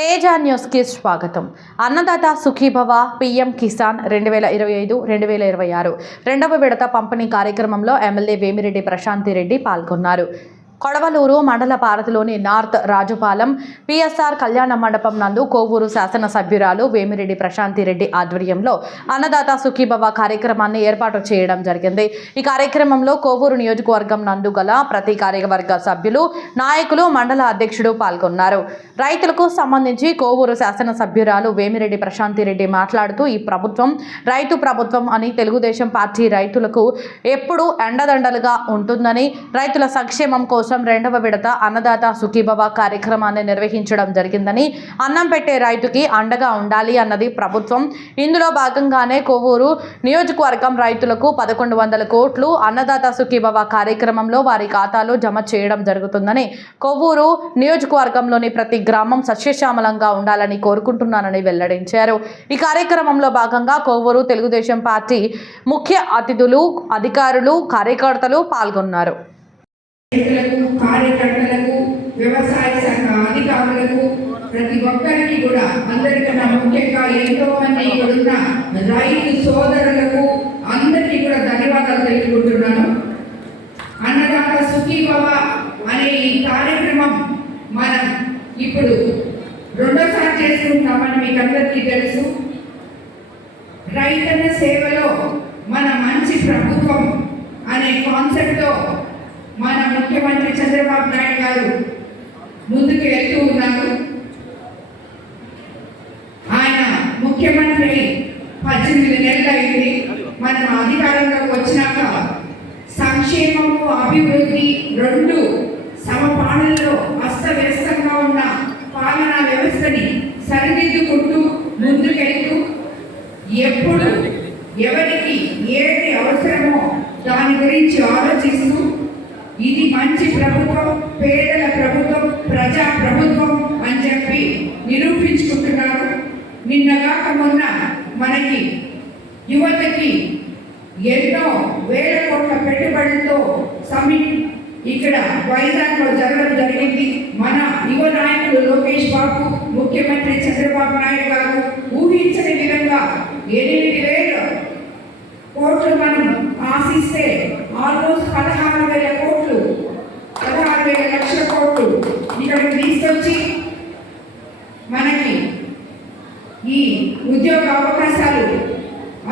తేజ న్యూస్కి స్వాగతం. అన్నదాత సుఖీభవ పిఎం కిసాన్ రెండు వేల ఇరవై ఐదు రెండు వేల ఇరవై ఆరు. రెండవ విడత పంపిణీ కార్యక్రమంలో ఎమ్మెల్యే వేమిరెడ్డి ప్రశాంతి రెడ్డి పాల్గొన్నారు. కొడవలూరు మండల పారతిలోని నార్త్ రాజుపాలెం పిఎస్ఆర్ కళ్యాణ మండపం నందు కోవూరు శాసనసభ్యురాలు వేమిరెడ్డి ప్రశాంతి రెడ్డి ఆధ్వర్యంలో అన్నదాత సుఖీభవ కార్యక్రమాన్ని ఏర్పాటు చేయడం జరిగింది. ఈ కార్యక్రమంలో కోవూరు నియోజకవర్గం నందు గల ప్రతి కార్యవర్గ సభ్యులు నాయకులు మండల అధ్యక్షుడు పాల్గొన్నారు. రైతులకు సంబంధించి కోవూరు శాసనసభ్యురాలు వేమిరెడ్డి ప్రశాంతి రెడ్డి మాట్లాడుతూ ఈ ప్రభుత్వం రైతు ప్రభుత్వం అని తెలుగుదేశం పార్టీ రైతులకు ఎప్పుడూ ఎండదండలుగా ఉంటుందని రైతుల సంక్షేమం కోసం రెండవ విడత అన్నదాత సుఖీభవ కార్యక్రమాన్ని నిర్వహించడం జరిగిందని అన్నం పెట్టే రైతుకి అండగా ఉండాలి అన్నది ప్రభుత్వం. ఇందులో భాగంగానే కొవ్వూరు నియోజకవర్గం రైతులకు పదకొండు వందల కోట్లు అన్నదాత సుఖీభవ కార్యక్రమంలో వారి ఖాతాలో జమ చేయడం జరుగుతుందని కొవ్వూరు నియోజకవర్గంలోని ప్రతి గ్రామం సస్యశ్యామలంగా ఉండాలని కోరుకుంటున్నానని వెల్లడించారు. ఈ కార్యక్రమంలో భాగంగా కొవ్వూరు తెలుగుదేశం పార్టీ ముఖ్య అతిథులు అధికారులు కార్యకర్తలు పాల్గొన్నారు. రైతులకు కార్యకర్తలకు వ్యవసాయ శాఖ అధికారులకు ప్రతి ఒక్కరికి కూడా అందరికన్నా ముఖ్యంగా ఎంతో మంది ఇక్కడున్న రైతు సోదరులకు అందరికీ కూడా ధన్యవాదాలు తెలుపుకుంటున్నాను. అన్నదాత సుఖీభవ అనే ఈ కార్యక్రమం మనం ఇప్పుడు రెండోసారి చేసుకుంటామని మీకు అందరికీ తెలుసు. రైతన్న సేవలో మన మంచి ప్రభుత్వం అనే కాన్సెప్ట్తో మన ముఖ్యమంత్రి చంద్రబాబు నాయుడు గారు ముందుకు వెళ్తూ ఉన్నారు. ఆయన ముఖ్యమంత్రి పద్దెనిమిది నెలలు అయింది. మనం అధికారంలోకి వచ్చినాక సంక్షేమము అభివృద్ధి రెండు సమపాలనలో అస్తవ్యస్తంగా ఉన్న పాలనా వ్యవస్థని సరిదిద్దుకుంటూ ముందుకెళ్తూ ఎప్పుడు ఎవరికి ఏది అవసరమో దాని గురించి ఆలోచిస్తూ ఇది మంచి ప్రభుత్వం పేదల ప్రభుత్వం ప్రజా ప్రభుత్వం అని చెప్పి నిరూపించుకుంటున్నారు నిన్నగాక మొన్న మనకి యువతకి ఎన్నో వేల కోట్ల పెట్టుబడులతో సమ్మిట్ ఇక్కడ వైజాగ్లో జరగడం జరిగింది. మన యువ నాయకులు లోకేష్ బాబు ముఖ్యమంత్రి చంద్రబాబు నాయుడు గారు ఊహించని విధంగా ఎనిమిది వేల కోట్లు మనం ఆశిస్తే ఆల్మోస్ట్ పదహారు వేల కోట్లు పదహారు వేల లక్షల కోట్లు ఇక్కడికి తీసుకొచ్చి మనకి ఈ ఉద్యోగ అవకాశాలు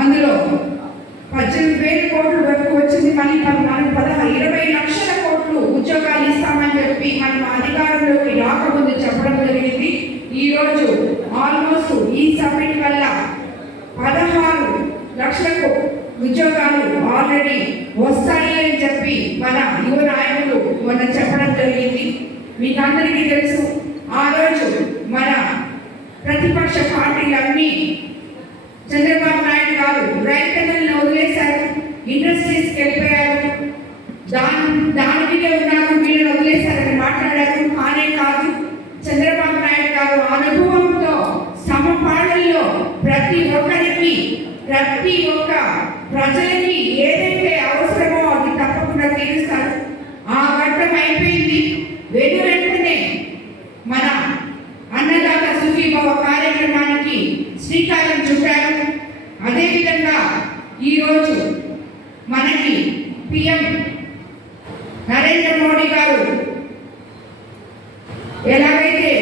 అందులో పద్దెనిమిది వేల కోట్ల వరకు వచ్చింది కానీ మనం మనం పదహారు ఇరవై లక్షల కోట్లు ఉద్యోగాలు ఇస్తామని చెప్పి మనం అధికారంలోకి రాకముందు చెప్పడం జరిగింది ఈరోజు ఆల్మోస్ట్ ఈ సబ్మిట్ వల్ల పదహారు లక్షలకు ఉద్యోగాలు ఆల్రెడీ వస్తాయి అని చెప్పి మన యువ నాయకులు మొన్న చెప్పడం జరిగింది. మీకందరికీ తెలుసు ఆ రోజు మన ప్రతిపక్ష పార్టీలన్నీ చంద్రబాబు నాయుడు గారు రైతన్నలను వదిలేశారు ఇండస్ట్రీస్కి వెళ్ళిపోయారు. దాని దాని మీద ఉన్నారు వీళ్ళని వదిలేశారని మాట్లాడారు. కానే కాదు చంద్రబాబు నాయుడు గారు అనుభవంతో సమపాలనలో ప్రతి ఒక్కరికి ప్రతి ఒక్క ప్రజలకి ఏదైతే అవసరమో అది తప్పకుండా తీరుస్తారు. ఆ ఘట్టం అయిపోయింది. వెను వెంటనే మన అన్నదాత సుఖీభవ కార్యక్రమానికి శ్రీకారం చుట్టారు. అదేవిధంగా ఈరోజు మనకి పిఎం నరేంద్ర మోడీ గారు ఎలాగైతే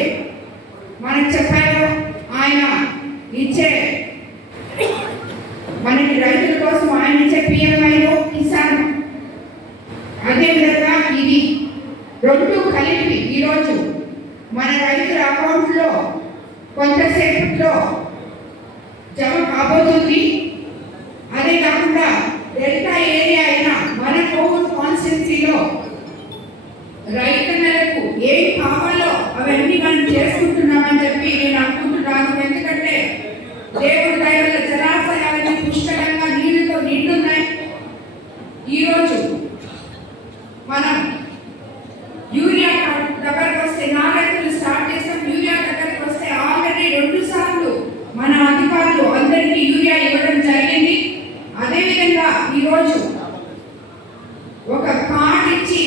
మనకు చెప్పారో ఆయన ఇచ్చే మనకి రైతుల కోసం ఆయన ఇచ్చే పిఎంఐలో కిసాన్ అదేవిధంగా ఇది రెండు కలిపి ఈరోజు మన రైతుల అకౌంట్లో కొంతసేపట్లో జమ కాబోతుంది. అదే కాకుండా డెల్టా ఏరియా అయిన మన కోవిడ్ కాన్స్టిట్యున్సీలో రైతన్నలకు ఏం కావాలో అవన్నీ మనం చేసుకుంటున్నామని చెప్పి నేను అనుకుంటున్నాను. ఎందుకంటే దేవుడు దయవల్ల జలాశయాలన్నీ పుష్కలంగా నీళ్ళతో నిండున్నాయి ఈరోజు మనం యూరియా దగ్గరకు వస్తే నాలుగు స్టార్ట్ చేస్తాం యూరియా దగ్గరకు వస్తే ఆల్రెడీ రెండు సార్లు మన అధికారులు అందరికీ యూరియా ఇవ్వడం జరిగింది అదేవిధంగా ఈరోజు ఒక కార్డ్ ఇచ్చి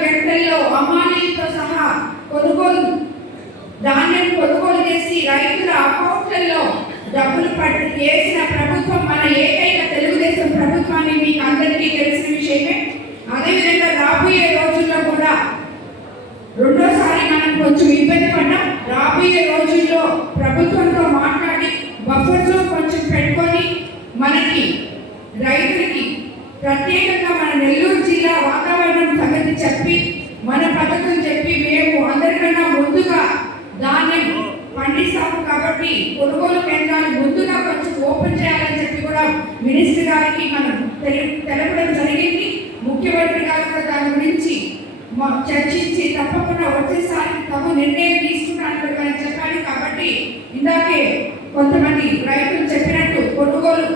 గంటల్లో అమ్మాయిలతో సహా కొనుగోలు. ధాన్యం కొనుగోలు చేసి రైతుల అకౌంట్లలో డబ్బులు పట్టి చేసిన ప్రభుత్వం మన ఏకైక తెలుగుదేశం ప్రభుత్వాన్ని మీకు అందరికీ తెలిసిన విషయమే. అదేవిధంగా రాబోయే రోజుల్లో కూడా రెండోసారి మనం కొంచెం ఇబ్బంది పడ్డాం. రాబోయే రోజుల్లో ప్రభుత్వంతో మాట్లాడి బఫర్స్ కొంచెం పెట్టుకొని మనకి రైతులకి ప్రత్యేకంగా మన నెల్లూరు జిల్లా వాతావరణం సంగతి చెప్పి మన పథకం చెప్పి మేము అందరికన్నా ముందుగా దాన్ని పండిస్తాము కాబట్టి కొనుగోలు కేంద్రాలు ముందుగా కొంచెం ఓపెన్ చేయాలని చెప్పి కూడా మినిస్టర్ గారికి మనం తెలి- తెలపడం జరిగింది. ముఖ్యమంత్రి గారు కూడా దాని గురించి చర్చించి తప్పకుండా వచ్చేసారి తమ నిర్ణయం తీసుకున్నాను అని చెప్పాను కాబట్టి ఇందాకే కొంతమంది రైతులు చెప్పినట్టు కొనుగోలు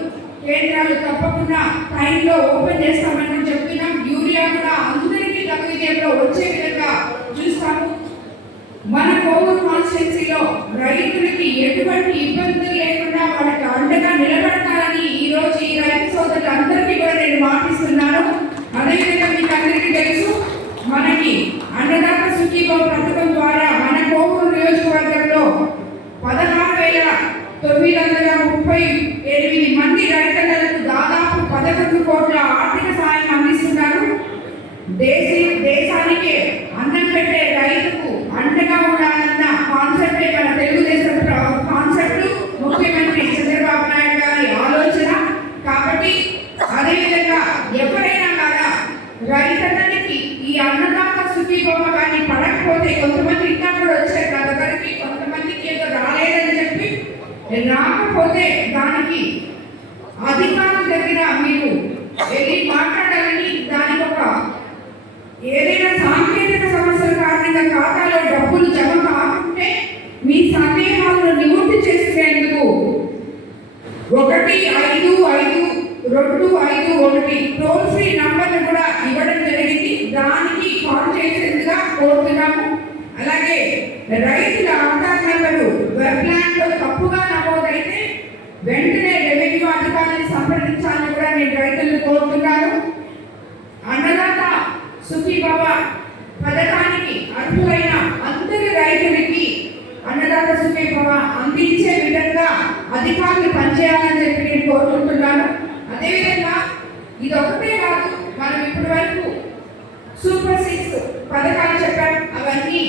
కేంద్రాలు తప్పకుండా టైంలో ఓపెన్ చేస్తామని చెప్తున్నాం. యూరియా కూడా అందరికీ వచ్చే విధంగా చూస్తాము. మన కోవూరు కాన్స్టిట్యున్సీలో రైతులకి ఎటువంటి ఇబ్బందులు లేకుండా వాళ్ళకి అండగా నిలబడతారని ఈ రోజు ఈ రైతు సోదరులందరికీ కూడా నేను మాటిస్తున్నాను. అదేవిధంగా మీకు అందరికీ తెలుసు మనకి అన్నదాత సుఖీభావ పథకం ద్వారా మన కోవూరు నియోజకవర్గంలో పదహారు వేల తొమ్మిది వందల ముప్పై ఎనిమిది మంది రైతులకు దాదాపు పదకొండు కోట్ల ఆర్థిక సాయం అందిస్తున్నారు. దేశీయ దేశానికి అన్నం పెట్టే రైతుకు అండగా ఉండాలన్న కాన్సెప్టే మన తెలుగుదేశం కాన్సెప్ట్ ముఖ్యమంత్రి చంద్రబాబు నాయుడు గారి ఆలోచన. కాబట్టి అదేవిధంగా ఎవరైనా కాదా రైతన్ననికి ఈ అన్నదాత సుఖీభవ కానీ పడకపోతే కొంతమంది ఇంకా కూడా వచ్చారు నా దగ్గరికి కొంతమందికి ఏదో రాలేదని చెప్పి రాకపోతే దానికి అధికారుల దగ్గర మీరు వెళ్ళి మాట్లాడాలని దానికి ఒక ఏదైనా సాంకేతిక సమస్యల కారణంగా ఖాతాలో డబ్బులు జమ కాకుంటే మీ సందేహాలను నివృత్తి చేసేందుకు ఒకటి ఐదు ఐదు రెండు ఐదు ఒకటి టోల్ ఫ్రీ నంబర్ను కూడా ఇవ్వడం జరిగింది. దానికి కాల్ చేసేందుగా కోరుతున్నాము. అలాగే రైతుల ఆధార్ నెంబరు వెబ్ తప్పుగా నమోదైతే వెంటనే రెవెన్యూ అధికారిని సంప్రదించాలని కూడా నేను రైతులను కోరుతున్నాను. సుఖీభవ పథకానికి అర్హులైన అందరి రైతులకి అన్నదాత సుఖీభవ అందించే విధంగా అధికారులు పనిచేయాలని చెప్పి నేను కోరుకుంటున్నాను అదేవిధంగా ఇది ఒకటే కాదు మనం ఇప్పటి వరకు సూపర్ సిక్స్ పథకాలు చెప్పాం అవన్నీ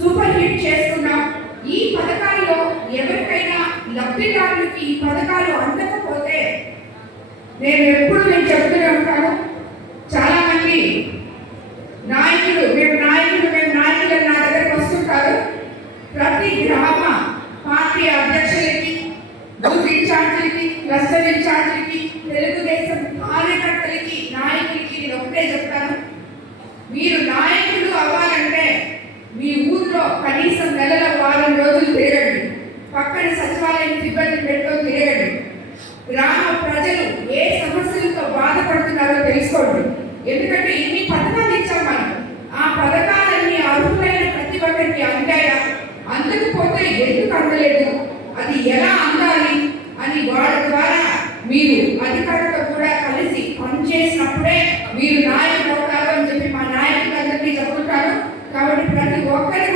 సూపర్ హిట్ చేసుకున్నాం ఈ పథకాల్లో ఎవరికైనా లబ్ధిదారులకి ఈ పథకాలు అందకపోతే నేను ఎప్పుడు నేను చెప్తూనే ఉంటాను చాలా మంది నాయకులు మేము నాయకులు మేము నాయకులు అని నా దగ్గరకు వస్తుంటారు ప్రతి గ్రామ పార్టీ అధ్యక్షులకి బూత్ ఇన్ఛార్జీలకి క్లస్టర్ ఇన్ఛార్జీలకి తెలుగుదేశం కార్యకర్తలకి నాయకులకి నేను ఒకటే చెప్తాను మీరు నాయకులు అవ్వాలంటే మీ ఊర్లో కనీసం నెలల వారం రోజులు తిరగండి. పక్కన సచివాలయం సిబ్బంది పెట్టుకొని తిరగండి. గ్రామ ప్రజలు ఏ సమస్యలతో బాధపడుతున్నారో తెలుసుకోండి. ఎందుకంటే ఇన్ని పథకాలు ఇచ్చాం మనం. ఆ పథకాలన్నీ అర్హులైన ప్రతి ఒక్కరికి అందాయా? అందకపోతే ఎందుకు అందలేదు? అది ఎలా అందాలి అని వాళ్ళ ద్వారా మీరు అధికారులతో కూడా కలిసి పనిచేసినప్పుడే మీరు నాయకులు అవుతారు అని చెప్పి మా నాయకులందరికీ చెప్తుంటారు కాబట్టి